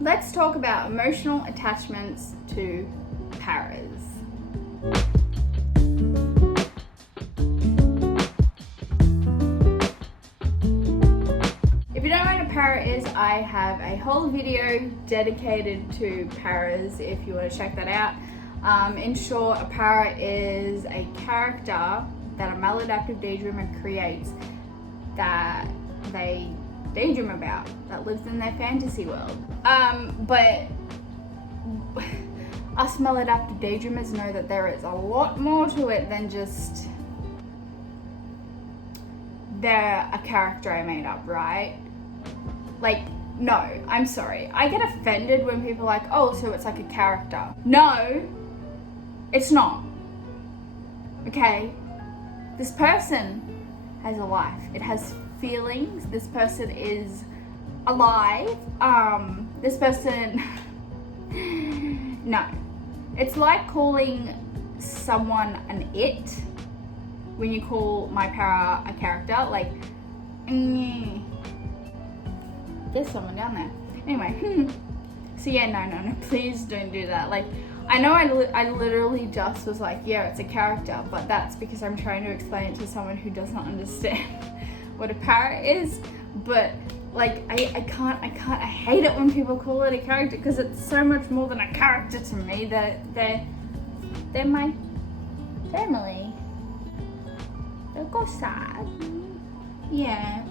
let's talk about emotional attachments to paras. If you don't know what a para is, I have a whole video dedicated to paras if you want to check that out. In short, a para is a character that a maladaptive daydreamer creates that they daydream about, that lives in their fantasy world. But us maladaptive daydreamers know that there is a lot more to it than just they're a character I made up, right? Like, no, I'm sorry. I get offended when people are like, oh, so it's like a character. No, it's not. Okay? This person has a life. It has feelings. This person is alive. This person, no. It's like calling someone an it when you call my para a character, like, there's someone down there. Anyway, so yeah, no, please don't do that. Like, I know I literally just was like, yeah, it's a character, but that's because I'm trying to explain it to someone who doesn't understand what a para is. But like, I hate it when people call it a character, because it's so much more than a character to me. They're my family. They'll go sad. Yeah.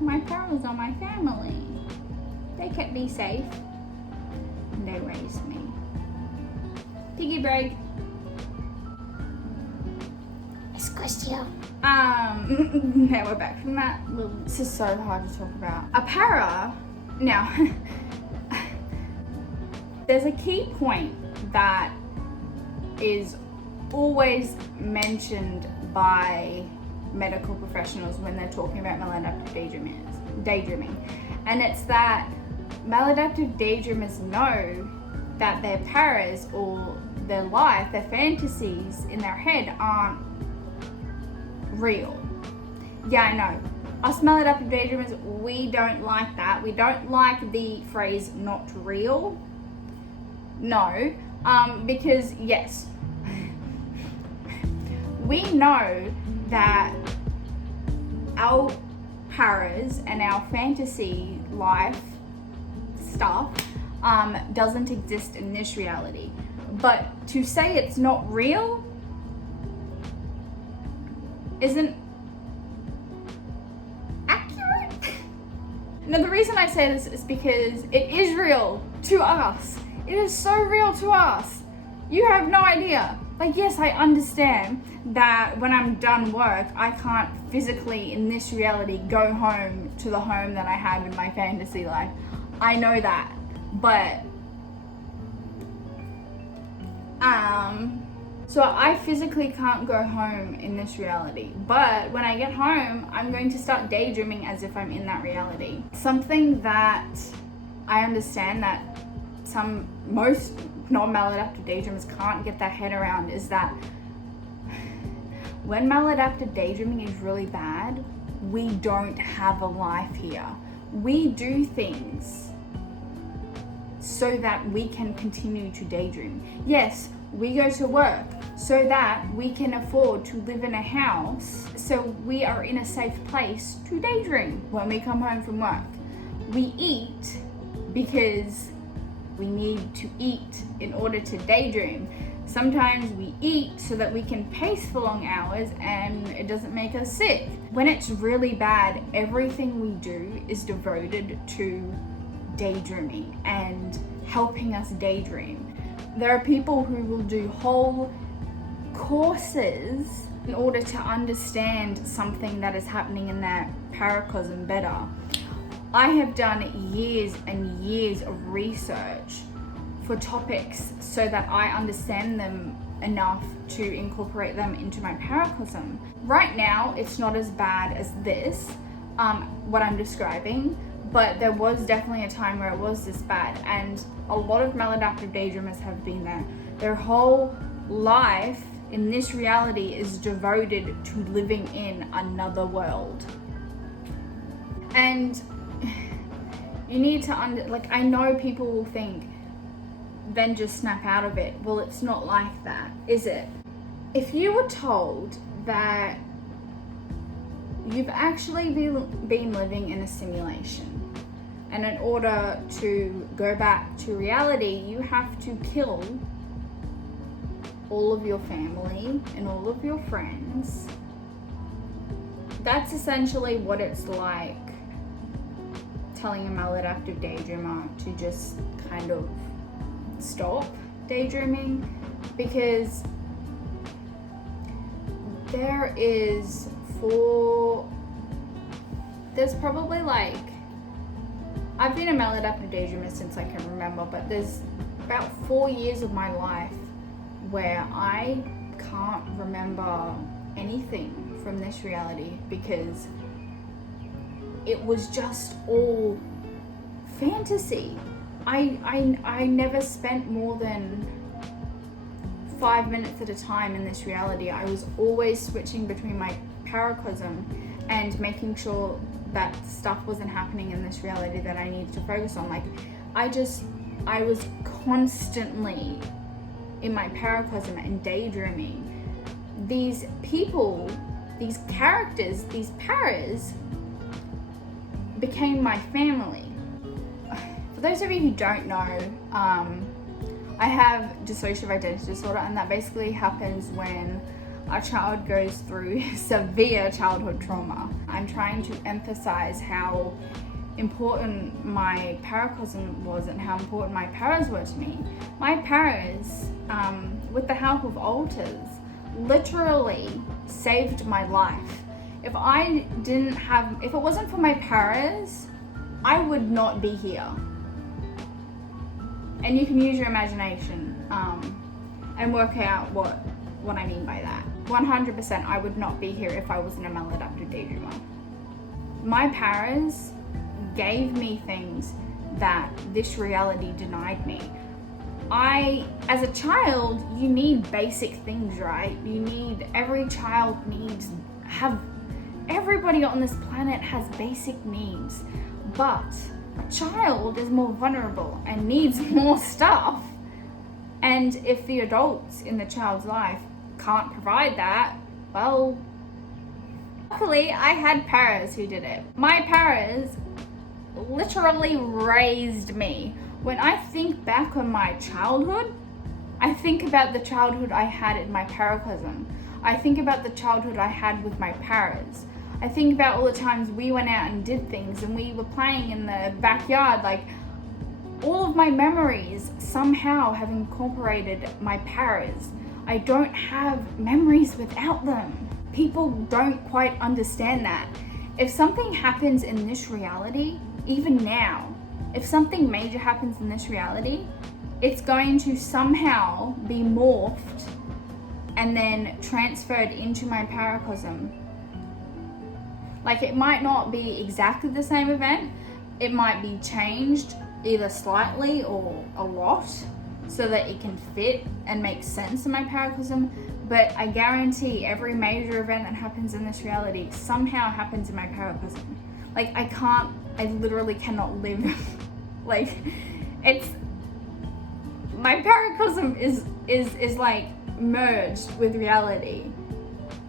My paras are my family. They kept me safe and they raised me. Piggy break. Esquestio. Now we're back from that. This is so hard to talk about. A para, now, there's a key point that is always mentioned by medical professionals when they're talking about maladaptive daydreaming. And it's that maladaptive daydreamers know that their paras or their life, their fantasies in their head aren't real. Yeah, I know. Us maladaptive daydreamers, we don't like that. We don't like the phrase not real. No, because yes, we know that our paras and our fantasy life stuff doesn't exist in this reality. But to say it's not real isn't accurate. Now, the reason I say this is because it is real to us. It is so real to us. You have no idea. Like, yes, I understand that when I'm done work, I can't physically, in this reality, go home to the home that I have in my fantasy life. I know that. But, so I physically can't go home in this reality. But when I get home, I'm going to start daydreaming as if I'm in that reality. Something that I understand that most non-maladaptive daydreamers can't get their head around is that when maladaptive daydreaming is really bad, we don't have a life here. We do things so that we can continue to daydream. Yes, we go to work so that we can afford to live in a house, so we are in a safe place to daydream when we come home from work. We eat because we need to eat in order to daydream. Sometimes we eat so that we can pace for long hours and it doesn't make us sick. When it's really bad, everything we do is devoted to daydreaming and helping us daydream. There are people who will do whole courses in order to understand something that is happening in their paracosm better. I have done years and years of research for topics so that I understand them enough to incorporate them into my paracosm. Right now, it's not as bad as this, what I'm describing, but there was definitely a time where it was this bad, and a lot of maladaptive daydreamers have been there. Their whole life in this reality is devoted to living in another world. And You need to I know people will think, then just snap out of it. Well, it's not like that, is it? If you were told that you've actually been living in a simulation, and in order to go back to reality, you have to kill all of your family and all of your friends, that's essentially what it's like telling a maladaptive daydreamer to just kind of stop daydreaming, because there's probably I've been a maladaptive daydreamer since I can remember, but there's about 4 years of my life where I can't remember anything from this reality because it was just all fantasy. I never spent more than 5 minutes at a time in this reality. I was always switching between my paracosm and making sure that stuff wasn't happening in this reality that I needed to focus on. I was constantly in my paracosm and daydreaming. These people, these characters, these paras became my family. For those of you who don't know, I have dissociative identity disorder, and that basically happens when a child goes through severe childhood trauma. I'm trying to emphasize how important my paracosm was and how important my paras were to me. My paras, with the help of alters, literally saved my life. If it wasn't for my paras, I would not be here. And you can use your imagination and work out what I mean by that. 100% I would not be here if I wasn't a maladaptive daydreamer. My paras gave me things that this reality denied me. As a child, you need basic things, right? Everybody on this planet has basic needs, but a child is more vulnerable and needs more stuff. And if the adults in the child's life can't provide that, well, luckily I had paras who did it. My paras literally raised me. When I think back on my childhood, I think about the childhood I had in my paracosm. I think about the childhood I had with my paras. I think about all the times we went out and did things and we were playing in the backyard. All of my memories somehow have incorporated my paras. I don't have memories without them. People don't quite understand that. If something happens in this reality, even now, if something major happens in this reality, it's going to somehow be morphed and then transferred into my paracosm. It might not be exactly the same event. It might be changed either slightly or a lot so that it can fit and make sense in my paracosm. But I guarantee every major event that happens in this reality somehow happens in my paracosm. I literally cannot live. My paracosm is merged with reality.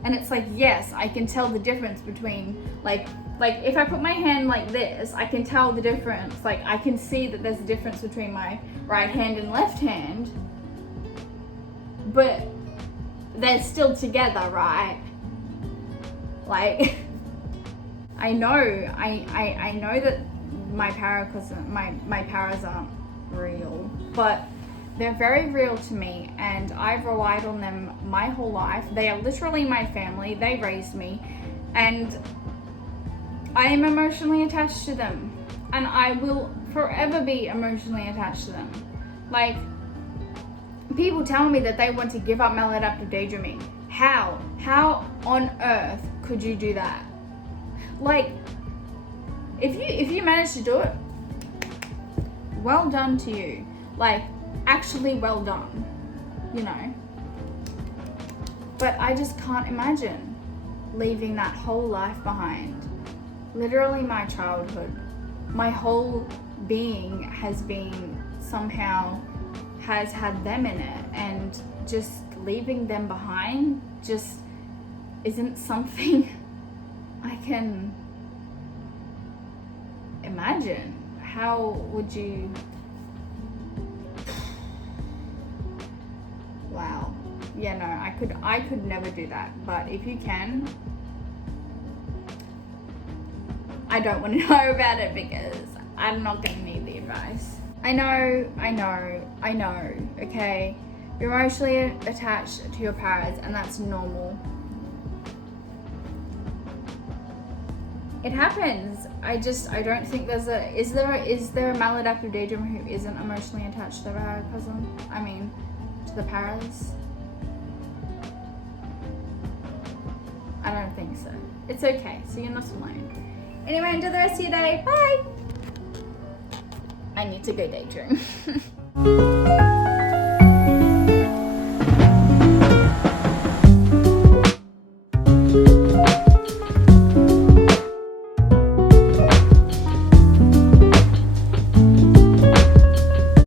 And it's yes, I can tell the difference between, if I put my hand like this, I can tell the difference. I can see that there's a difference between my right hand and left hand, but they're still together, right? I know that my paracosm, my paras aren't real, but they're very real to me, and I've relied on them my whole life. They are literally my family. They raised me, and I am emotionally attached to them, and I will forever be emotionally attached to them. People tell me that they want to give up maladaptive daydreaming. How on earth could you do that? If you manage to do it, well done to you. Actually well done, But I just can't imagine leaving that whole life behind. Literally my childhood, my whole being has had them in it, and just leaving them behind just isn't something I can imagine. How would you? Wow. Yeah, no, I could never do that. But if you can, I don't want to know about it because I'm not going to need the advice. I know, okay? You're emotionally attached to your parrots, and that's normal. It happens. I don't think is there a maladaptive daydreamer who isn't emotionally attached to their cousin? I mean, to the parrots? I don't think so. It's okay, so you're not alone. Anyway, enjoy the rest of your day. Bye! I need to go daydream.